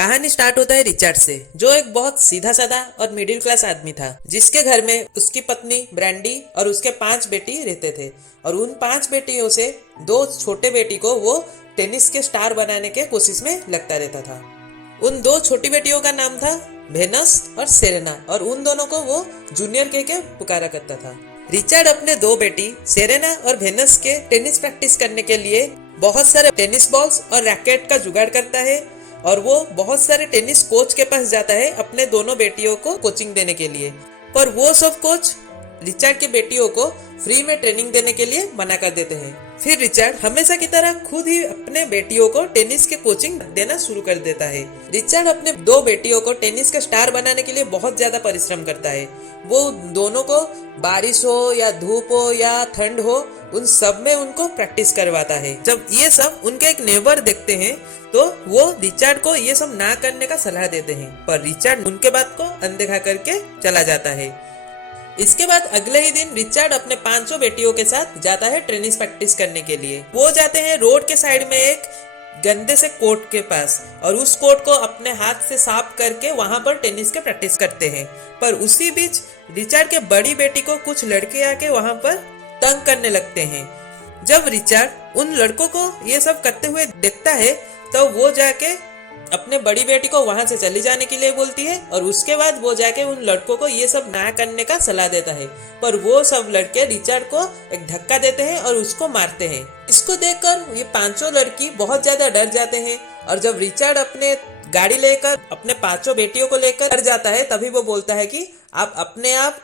कहानी स्टार्ट होता है रिचर्ड से, जो एक बहुत सीधा साधा और मिडिल क्लास आदमी था, जिसके घर में उसकी पत्नी ब्रैंडी और उसके 5 बेटी रहते थे। और उन 5 बेटियों से 2 छोटे बेटी को वो टेनिस के स्टार बनाने के कोशिश में लगता रहता था। उन 2 छोटी बेटियों का नाम था वेनस और सेरेना, और उन दोनों को वो जूनियर कह के पुकारा करता था। रिचर्ड अपने 2 बेटी सेरेना और वेनस के टेनिस प्रैक्टिस करने के लिए बहुत सारे टेनिस बॉल्स और रैकेट का जुगाड़ करता है, और वो बहुत सारे टेनिस कोच के पास जाता है अपने दोनों बेटियों को कोचिंग देने के लिए। पर वो सब कोच रिचर्ड के बेटियों को फ्री में ट्रेनिंग देने के लिए मना कर देते हैं। फिर रिचर्ड हमेशा की तरह खुद ही अपने बेटियों को टेनिस के कोचिंग देना शुरू कर देता है। रिचर्ड अपने 2 बेटियों को टेनिस के स्टार बनाने के लिए बहुत ज्यादा परिश्रम करता है। वो दोनों को बारिश हो या धूप हो या ठंड हो, उन सब में उनको प्रैक्टिस करवाता है। जब ये सब उनके एक नेबर देखते हैं तो वो रिचर्ड को ये सब ना करने का सलाह देते हैं, पर रिचर्ड उनके बात को अनदेखा करके चला जाता है। इसके बाद अगले ही दिन रिचर्ड अपने 5 बेटियों के साथ जाता है टेनिस प्रैक्टिस करने के लिए। वो जाते हैं रोड के साइड में एक गंदे से कोर्ट के पास, और उस कोर्ट को अपने हाथ से साफ करके वहां पर टेनिस के प्रैक्टिस करते हैं। पर उसी बीच रिचर्ड के बड़ी बेटी को कुछ लड़के आके वहां पर तंग करने लगते हैं। जब रिचर्ड उन लड़कों को ये सब करते हुए देखता है तो वो जाके अपने बड़ी बेटी को वहां से चली जाने के लिए बोलती है, और उसके बाद वो जाके उन लड़कों को ये सब ना करने का सलाह देता है। पर वो सब लड़के रिचर्ड को एक धक्का देते हैं और उसको मारते हैं। इसको देखकर ये 5 लड़की बहुत ज्यादा डर जाते हैं, और जब रिचर्ड अपने गाड़ी लेकर अपने 5 बेटियों को लेकर डर जाता है, तभी वो बोलता है कि आप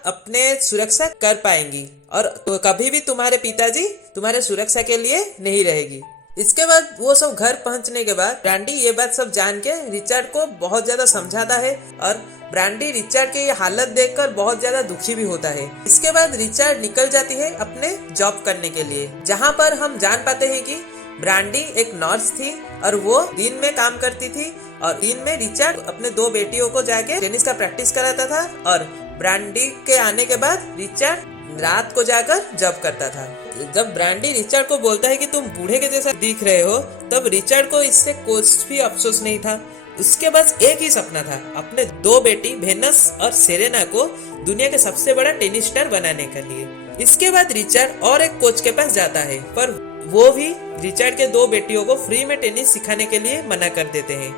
अपने सुरक्षा कर पाएंगी, और तो कभी भी तुम्हारे पिताजी तुम्हारे सुरक्षा के लिए नहीं रहेगी। इसके बाद वो सब घर पहुंचने के बाद ब्रांडी ये बात सब जान के रिचर्ड को बहुत ज्यादा समझाता है, और ब्रांडी रिचर्ड के ये हालत देखकर बहुत ज्यादा दुखी भी होता है। इसके बाद रिचर्ड निकल जाती है अपने जॉब करने के लिए, जहाँ पर हम जान पाते हैं कि ब्रांडी एक नर्स थी और वो दिन में काम करती थी, और दिन में रिचर्ड अपने 2 बेटियों को जाके टेनिस का प्रैक्टिस कराता था, और ब्रांडी के आने के बाद रिचर्ड रात को जाकर जॉब करता था। जब ब्रांडी रिचर्ड को बोलता है कि तुम बूढ़े के जैसा दिख रहे हो, तब रिचर्ड को इससे कुछ भी अफसोस नहीं था। उसके पास एक ही सपना था, अपने 2 बेटी वेनस और सेरेना को दुनिया के सबसे बड़ा टेनिस स्टार बनाने के लिए। इसके बाद रिचर्ड और एक कोच के पास जाता है, पर वो भी रिचर्ड के 2 बेटियों को फ्री में टेनिस सिखाने के लिए मना कर देते हैं।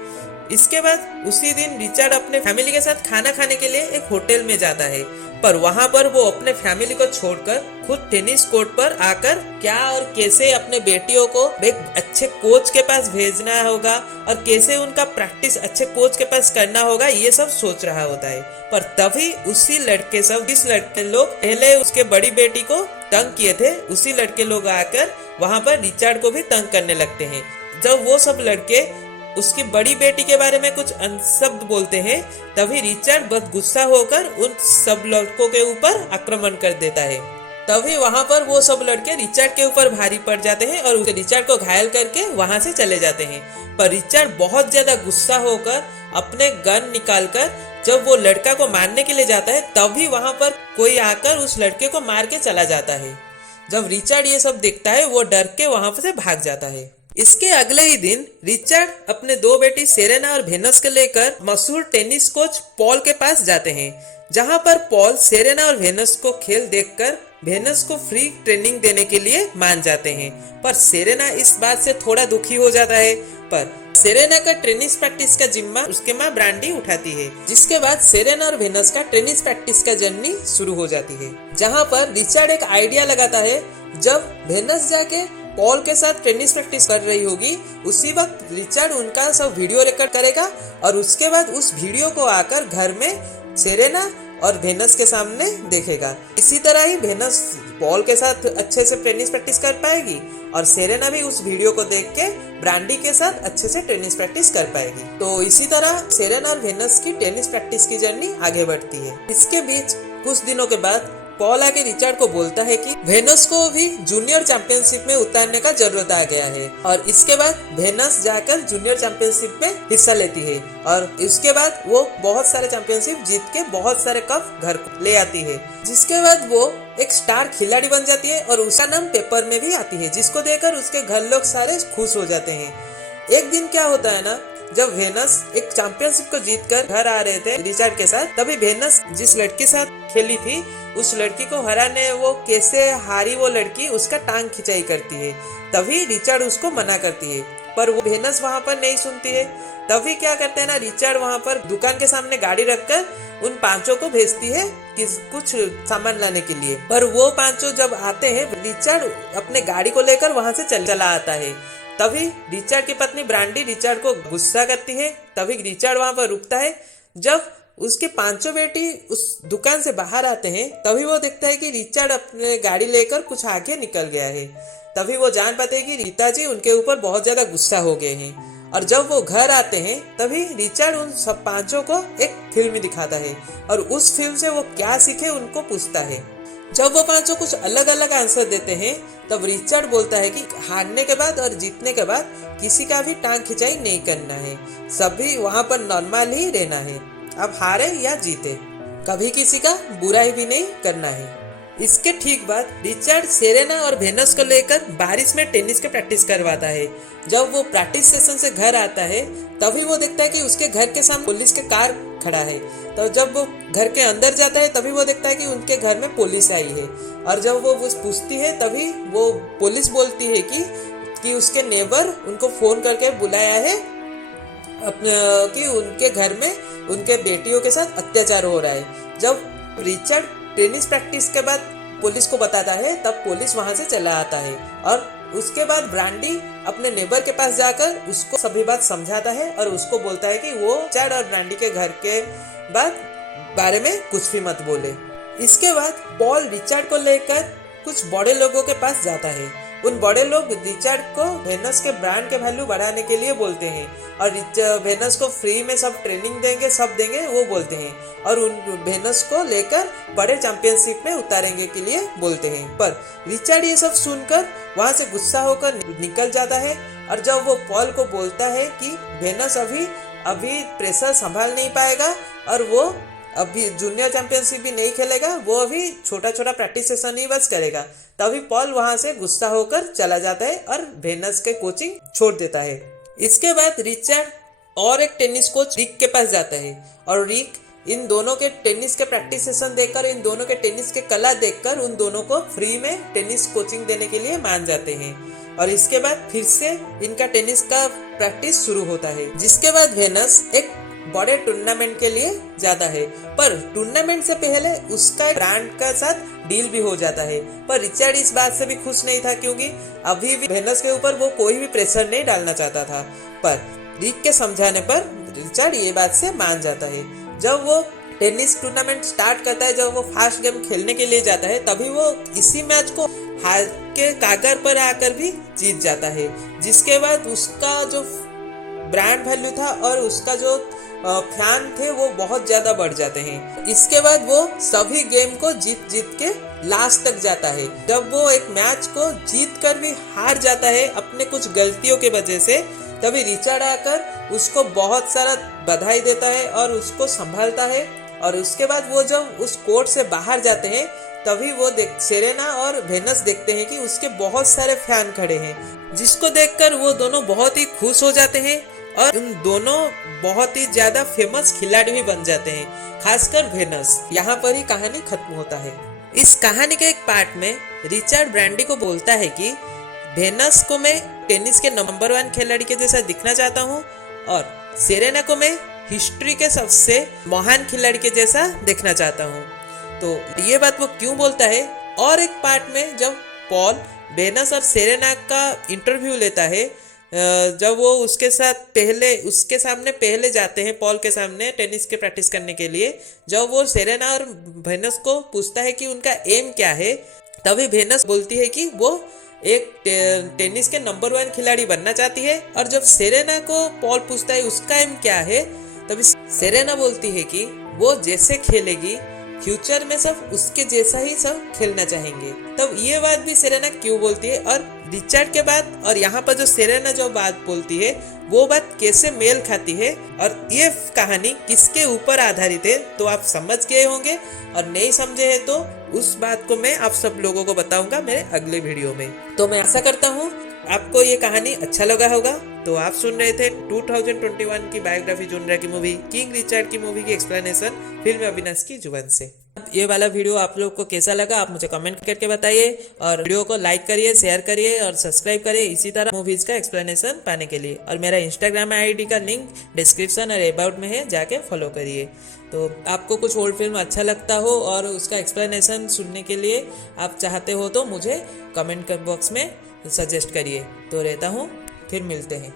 इसके बाद उसी दिन रिचर्ड अपने फैमिली के साथ खाना खाने के लिए एक होटल में जाता है, पर वहां पर वो अपने फैमिली को छोड़कर खुद टेनिस कोर्ट पर आकर क्या और कैसे अपने बेटियों को एक अच्छे कोच के पास भेजना होगा और कैसे उनका प्रैक्टिस अच्छे कोच के पास करना होगा, ये सब सोच रहा होता है। पर तभी उसी लड़के जिस लड़के लोग पहले उसके बड़ी बेटी को तंग किए थे, उसी लड़के लोग आकर वहां पर रिचर्ड को भी तंग करने लगते हैं। जब वो सब लड़के उसकी बड़ी बेटी के बारे में कुछ अनशब्द बोलते हैं, तभी रिचर्ड बहुत गुस्सा होकर उन सब लड़कों के ऊपर आक्रमण कर देता है। तभी वहां पर वो सब लड़के रिचर्ड के ऊपर भारी पड़ जाते हैं और रिचर्ड को घायल करके वहां से चले जाते हैं। पर रिचर्ड बहुत ज्यादा गुस्सा होकर अपने गन निकालकर जब वो लड़का को मारने के लिए जाता है, तभी वहां पर कोई आकर उस लड़के को मार के चला जाता है। जब रिचर्ड ये सब देखता है, वो डर के वहां से भाग जाता है। इसके अगले ही दिन रिचर्ड अपने 2 बेटी सेरेना और वेनस को लेकर मशहूर टेनिस कोच पॉल के पास जाते हैं, जहां पर पॉल सेरेना और वेनस को खेल देखकर वेनस को फ्री ट्रेनिंग देने के लिए मान जाते हैं। पर सेरेना इस बात से थोड़ा दुखी हो जाता है, पर सेरेना का टेनिस प्रैक्टिस का जिम्मा उसके माँ ब्रांडी उठाती है। जिसके बाद सेरेना और वेनस का टेनिस प्रैक्टिस का जर्नी शुरू हो जाती है, जहाँ पर रिचर्ड एक आइडिया लगाता है। जब वेनस जाके पॉल के साथ टेनिस प्रैक्टिस कर रही होगी, उसी वक्त रिचर्ड उनका सब वीडियो रिकॉर्ड करेगा, और उसके बाद उस वीडियो को आकर घर में सेरेना और वेनस के सामने देखेगा। इसी तरह ही वेनस पॉल के साथ अच्छे से टेनिस प्रैक्टिस कर पाएगी, और सेरेना भी उस वीडियो को देख के ब्रांडी के साथ अच्छे से टेनिस प्रैक्टिस कर पाएगी। तो इसी तरह सेरेना और वेनस की टेनिस प्रैक्टिस की जर्नी आगे बढ़ती है। इसके बीच कुछ दिनों के बाद पॉल आके रिचर्ड को बोलता है कि वेनस को भी जूनियर चैंपियनशिप में उतारने का जरूरत आ गया है, और इसके बाद वेनस जाकर जूनियर चैंपियनशिप में हिस्सा लेती है, और इसके बाद वो बहुत सारे चैंपियनशिप जीत के बहुत सारे कप घर ले आती है। जिसके बाद वो एक स्टार खिलाड़ी बन जाती है, और उसका नाम पेपर में भी आती है, जिसको देखकर उसके घर लोग सारे खुश हो जाते हैं। एक दिन क्या होता है ना, जब वेनस एक चैंपियनशिप को जीतकर घर आ रहे थे रिचर्ड के साथ, तभी वेनस जिस लड़की के साथ खेली थी उस लड़की को हराने वो कैसे हारी वो लड़की उसका टांग खिंचाई करती है। तभी रिचर्ड उसको मना करती है, पर वो वेनस वहाँ पर नहीं सुनती है। तभी क्या करते हैं ना, रिचर्ड वहाँ पर दुकान के सामने गाड़ी रखकर उन पांचों को भेजती है कि कुछ सामान लाने के लिए। पर वो पांचों जब आते हैं, रिचर्ड अपने गाड़ी को लेकर वहाँ से चला आता है। तभी रिचर्ड की पत्नी ब्रांडी रिचर्ड को गुस्सा करती है। तभी रिचर्ड वहाँ पर रुकता है। जब उसके पांचों बेटी उस दुकान से बाहर आते हैं, तभी वो देखता है कि रिचर्ड अपने गाड़ी लेकर कुछ आगे निकल गया है। तभी वो जान पाते हैं कि पिताजी उनके ऊपर बहुत ज्यादा गुस्सा हो गए हैं। और जब वो घर आते हैं, तभी रिचर्ड उन सब पांचों को एक फिल्म दिखाता है और उस फिल्म से वो क्या सीखे उनको पूछता है। जब वो पांचों कुछ अलग अलग आंसर देते हैं, तब रिचर्ड बोलता है कि हारने के बाद और जीतने के बाद किसी का भी टांग खिंचाई नहीं करना है, सभी वहाँ पर नॉर्मल ही रहना है। अब हारे या जीते, कभी किसी का बुराई भी नहीं करना है। इसके ठीक बाद रिचर्ड सेरेना और वेनस को लेकर बारिश में टेनिस के प्रैक्टिस करवाता है। जब वो प्रैक्टिस सेशन से घर आता है, तभी वो देखता है कि उसके घर के सामने पुलिस के कार खड़ा है। तो जब वो घर के अंदर जाता है, तभी वो देखता है कि उनके घर में पुलिस आई है। और जब वो पूछती है, तभी वो पुलिस बोलती है कि उसके नेबर उनको फोन करके बुलाया है अपने कि उनके घर में उनके बेटियों के साथ अत्याचार हो रहा है। जब रिचर्ड टेनिस प्रैक्टिस के बाद पुलिस को बताता है, तब पुलिस वहां से चला आता है। और उसके बाद ब्रांडी अपने नेबर के पास जाकर उसको सभी बात समझाता है और उसको बोलता है कि वो रिचर्ड और ब्रांडी के घर के बारे में कुछ भी मत बोले। इसके बाद पॉल रिचर्ड को लेकर कुछ बड़े लोगों के पास जाता है। उन बड़े लोग रिचर्ड को वेनस के ब्रांड के वैल्यू बढ़ाने के लिए बोलते हैं और वेनस को फ्री में सब ट्रेनिंग देंगे, सब देंगे वो बोलते हैं। और उन वेनस को लेकर बड़े चैंपियनशिप में उतारेंगे के लिए बोलते हैं। पर रिचर्ड ये सब सुनकर वहां से गुस्सा होकर निकल जाता है। और जब वो पॉल को बोलता है कि वेनस अभी प्रेशर संभाल नहीं पाएगा और वो अभी जूनियर चैंपियनशिप भी नहीं खेलेगा, वो अभी छोटा छोटा प्रैक्टिस सेशन ही बस करेगा, तभी पॉल वहां से गुस्सा होकर चला जाता है और वेनस के कोचिंग छोड़ देता है। इसके बाद रिचर्ड और एक टेनिस कोच रिक के पास जाता है और रिक इन दोनों के टेनिस के प्रैक्टिस सेशन देखकर, इन दोनों के टेनिस के कला देखकर उन दोनों को फ्री में टेनिस कोचिंग देने के लिए मान जाते हैं। और इसके बाद फिर से इनका टेनिस का प्रैक्टिस शुरू होता है। जिसके बाद वेनस एक बड़े टूर्नामेंट के लिए जाता है, पर टूर्नामेंट से पहले उसका ब्रांड का साथ डील भी हो जाता है। पर रिचर्ड इस बात से भी खुश नहीं था, क्योंकि अभी भी वेनस के ऊपर वो कोई भी प्रेशर नहीं डालना चाहता था। पर रिक के समझाने पर रिचर्ड ये बात से मान जाता है। जब वो टेनिस टूर्नामेंट स्टार्ट करता है, जब वो फास्ट गेम खेलने के लिए जाता है, तभी वो इसी मैच को हार के कागर पर आकर भी जीत जाता है। जिसके बाद उसका जो ब्रांड वैल्यू था और उसका जो फैन थे वो बहुत ज्यादा बढ़ जाते हैं। इसके बाद वो सभी गेम को जीत के लास्ट तक जाता है। जब वो एक मैच को जीत कर भी हार जाता है अपने कुछ गलतियों के वजह से, तभी रिचर्ड आकर उसको बहुत सारा बधाई देता है और उसको संभालता है। और उसके बाद वो जब उस कोर्ट से बाहर जाते हैं, तभी वो सेरेना और वेनस देखते हैं कि उसके बहुत सारे फैन खड़े हैं, जिसको देखकर वो दोनों बहुत ही खुश हो जाते हैं और उन दोनों बहुत ही ज्यादा फेमस खिलाड़ी भी बन जाते हैं, खासकर वेनस। यहाँ पर ही कहानी खत्म होता है। इस कहानी के एक पार्ट में रिचर्ड ब्रांडी को बोलता है कि वेनस को मैं टेनिस के नंबर 1 खिलाड़ी के जैसा दिखना चाहता हूँ और सेरेना को मैं हिस्ट्री के सबसे महान खिलाड़ी के जैसा देखना चाहता हूँ। तो ये बात वो क्यों बोलता है? और एक पार्ट में जब पॉल वेनस और सेरेना का इंटरव्यू लेता है, जब वो उसके सामने पहले जाते हैं, पॉल के सामने टेनिस के प्रैक्टिस करने के लिए, जब वो सेरेना और वेनस को पूछता है कि उनका एम क्या है, तभी वेनस बोलती है कि वो एक टेनिस के नंबर 1 खिलाड़ी बनना चाहती है। और जब सेरेना को पॉल पूछता है उसका एम क्या है, तभी सेरेना बोलती है कि वो जैसे खेलेगी फ्यूचर में सब उसके जैसा ही सब खेलना चाहेंगे। तब ये बात भी सेरेना क्यों बोलती है और रिचर्ड के बाद और यहाँ पर जो सेरेना जो बात बोलती है वो बात कैसे मेल खाती है और ये कहानी किसके ऊपर आधारित है, तो आप समझ गए होंगे। और नहीं समझे हैं तो उस बात को मैं आप सब लोगों को बताऊंगा मेरे अगले वीडियो में। तो मैं आशा करता हूँ आपको ये कहानी अच्छा लगा होगा। तो आप सुन रहे थे 2021 की बायोग्राफी जोनरा की मूवी किंग रिचर्ड की मूवी की एक्सप्लेनेशन फिल्म अविनाश की जुबान से। ये वाला वीडियो आप लोग को कैसा लगा आप मुझे कमेंट करके बताइए, और वीडियो को लाइक करिए, शेयर करिए और सब्सक्राइब करिए इसी तरह मूवीज का एक्सप्लेनेशन पाने के लिए। और मेरा इंस्टाग्राम आईडी का लिंक डिस्क्रिप्शन और अबाउट में है, जाके फॉलो करिए। तो आपको कुछ ओल्ड फिल्म अच्छा लगता हो और उसका एक्सप्लेनेशन सुनने के लिए आप चाहते हो तो मुझे कमेंट बॉक्स में सजेस्ट करिए। तो रहता हूँ, फिर मिलते हैं।